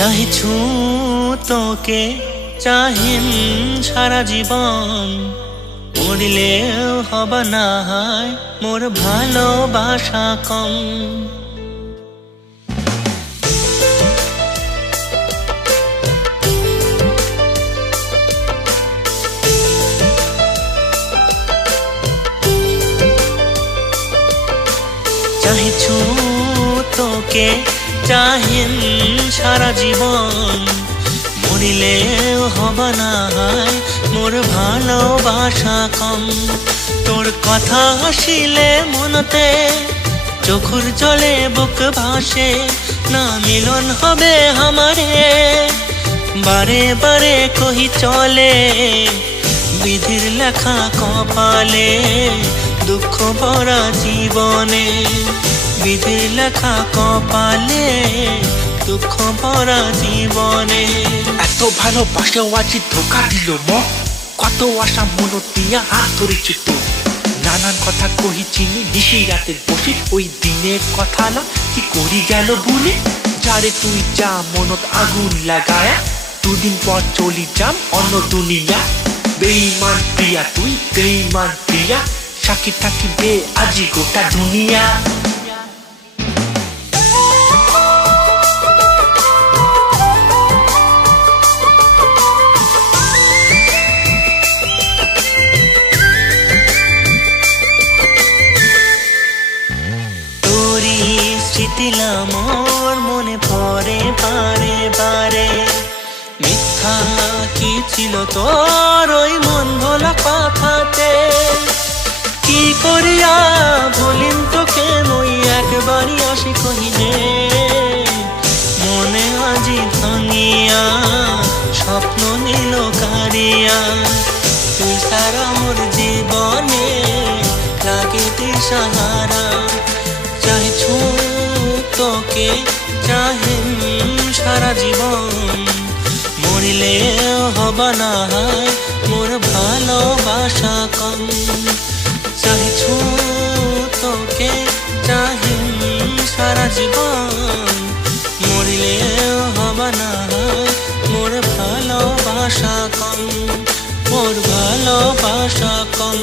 চাহিছু তোকে চাহিম সারা জীবন। মরিলেও হব না হয় মোর ভালোবাসা কম। চাহিছু তোকে চাহিম সারা জীবন। মরিলেও হব না হয়, মোর ভালোবাসা কম। তোর কথা হাসিলে মনতে, চোখুর জলে বুক ভাসে, না মিলন হবে আমারে। বারে বারে কহি চলে, বিধির লেখা কপালে দুঃখ ভরা জীবনে বিধির লেখা কপালে দুঃখ ভরা জীবনে। এত ভালোবাসেও আছি ধোকা দিল ম, কত আশা মন দিয়া হাত ধরেছি তো। নানান কথা কহিছিনি নিশি রাতে বসে ওই দিনের কথা না কি করি গেল বলে? যারে তুই যা মনত আগুন লাগায়া, দুদিন পর চলি যাম অন্য দুনিয়া। বেইমান প্রিয়া তুই বেইমান প্রিয়া সাক্ষী থাকিবে আজি গোটা দুনিয়া। মোর মনে পড়ে বারে বারে। মিথ্যা কি ছিল তোর ওই মন ভোলা কথাতে? কি করিয়া ভুলিম তোকে মই একবারই আসি কহিলে মনে আজি ভাঙিয়া, স্বপ্ন নীল কারিয়া তুই সারা মোর জীবনে লাগে দিশাহারা। চাইছু তোকে চাহিম সারা জীবন। মরিলে হব না হয়, মোর ভালোবাসা কম। চাইছু তোকে চাহি সারা জীবন। মরিলে হবা না মোর ভালোবাসা কম মোর ভালোবাসা কম।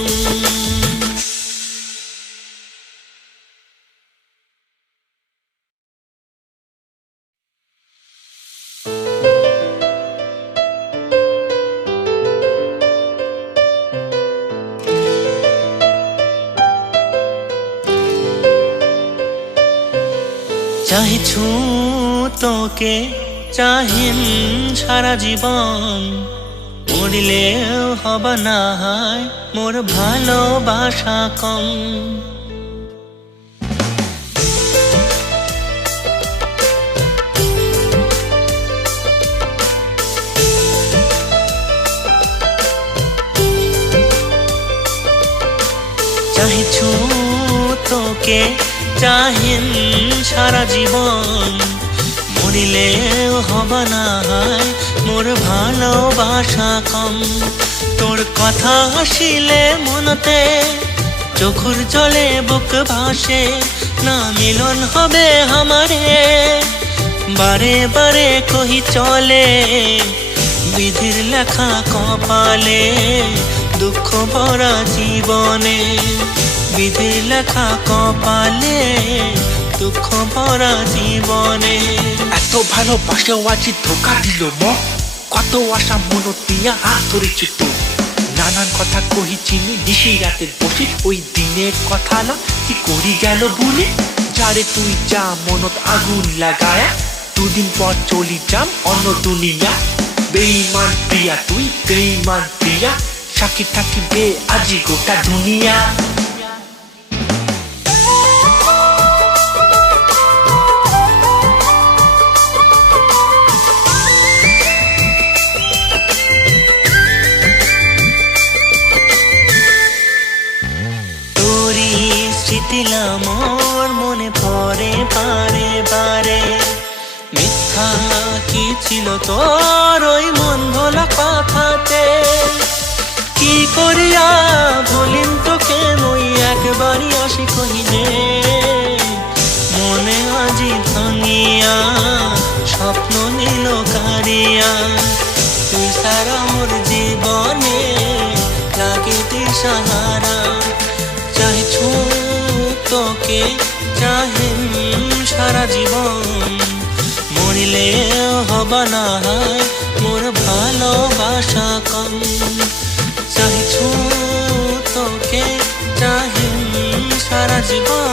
চাইছু তোকে চাহিম সারা জীবন। মরিলেও হব না হয় মোর ভালোবাসা কম। চাইছু তোকে চাহিম সারা জীবন। মরিলেও হব না হয়, মোর ভালোবাসা কম। তোর কথা হাসিলে মনতে চোখুর জলে বুক ভাসে, না মিলন হবে আমারে। বারে বারে কহি চলে, বিধির লেখা কপালে দুঃখ ভরা জীবনে। বিধির লেখা কপালে দুঃখ ভরা জীবনে এত ভালোবাসেও আছি ধোকা দিল ম, কত আশা মন দিয়া ধরেছি তো। নানান কথা কহিছিনি নিশি রাতে বসে ওই দিনের কথা না, কি করি গেল বলে? যারে তুই যা মনত আগুন লাগায়া, দুদিন পর চলি যাম অন্য দুনিয়া। বেইমান প্রিয়া তুই বেইমান প্রিয়া সাক্ষী থাকিবে আজি গোটা দুনিয়া। দিলাম ওর মনে পরে পারে পারে মিথ্যা কি ছিল তোর ওই মন ভোলা কথাতে? কি করিয়া ভুলিম তোকে মই একবারই আসি কহিলে মনে আজি ধনিয়া স্বপ্ন নিল কারিয়া তুই সারা মোর জীবনে লাগে সাহারা। তোকে চাহেন সারা জীবন? মরিলে হবা না হয়, মোর ভালোবাসা কম। চাইছো তোকে চাহেন সারা জীবন?